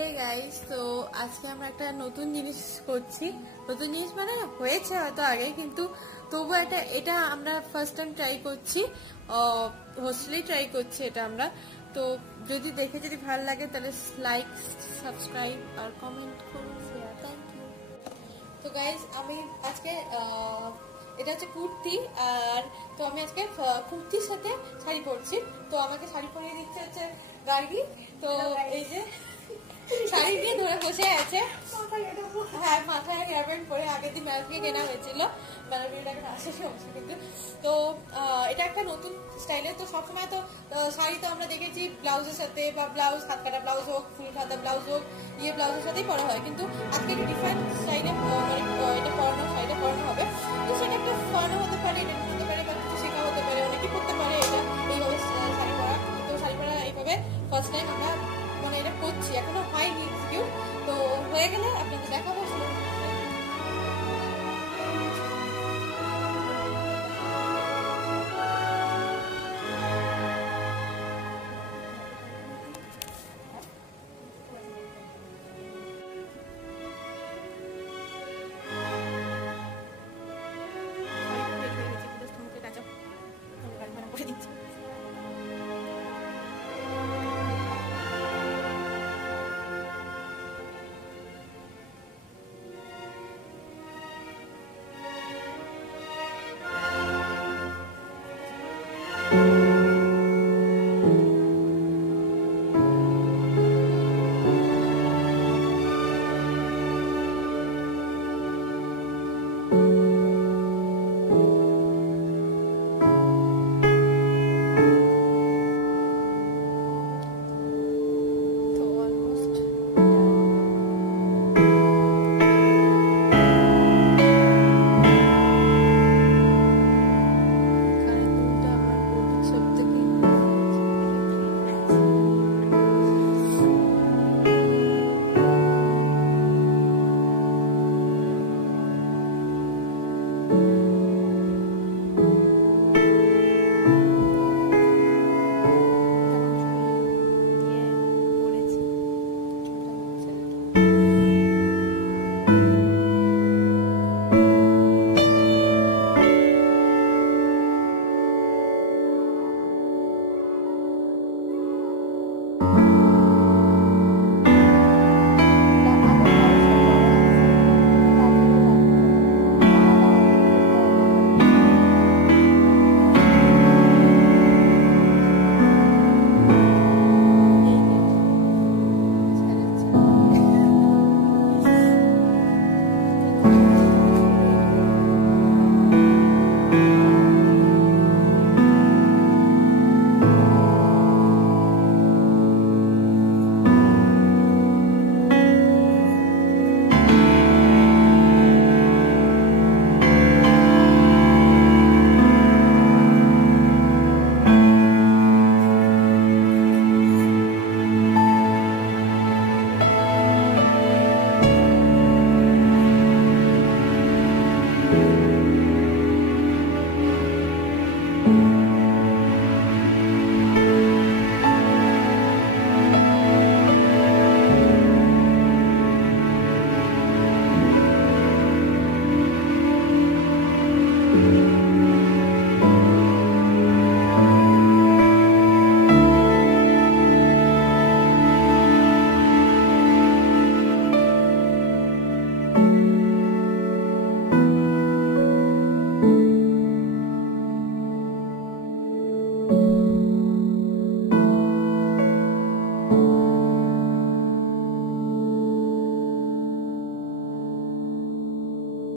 Hey guys, তো আজকে আমরা একটা নতুন জিনিস করছি। নতুন জিনিস মানে হয়েছে হয়তো আগে, কিন্তু তবু এটা আমরা ফার্স্ট টাইম ট্রাই করছি, হোস্টেলেই ট্রাই করছি এটা আমরা। তো যদি ভালো লাগে তাহলে লাইক, সাবস্ক্রাইব আর কমেন্ট করুন, শেয়ার। Thank you. তো গাইস, আমি আজকে এটা হচ্ছে কুর্তি, আর তো আমি আজকে কুর্তির সাথে শাড়ি পরছি। তো আমাকে শাড়ি পরিয়ে দিচ্ছে হচ্ছে গার্গী। তো এই যে শাড়ি দিয়ে ধরে বসে আছে, হ্যাঁ মাথায় হেয়ার ব্যান্ড পরে আগের দিন মেলা থেকে কেনা হয়েছিল, মেলা বিয়েটাকে আসে সমস্যা। কিন্তু তো এটা একটা নতুন স্টাইলের। তো সবসময় তো শাড়ি তো আমরা দেখেছি ব্লাউজের সাথে, বা ব্লাউজ হাত কাটা ব্লাউজ হোক, ফুল হাতা ব্লাউজ হোক, ইয়ে ব্লাউজের সাথেই পরা হয়, কিন্তু আজকে একটা ডিফারেন্ট স্টাইলে এটা পরানো, শাড়িটা পরানো হবে। তো সেটা একটা পরানো হতে পারে, এটা হতে পারে, বা কিছু শেখা হতে পারে, অনেকেই করতে পারে এটা এইভাবে শাড়ি পরা। তো শাড়ি পরা এইভাবে ফার্স্ট টাইম আমরা মানে এটা করছি, এখনো হয়নি কেউ। তো হয়ে গেলে আপনাদের দেখাবো।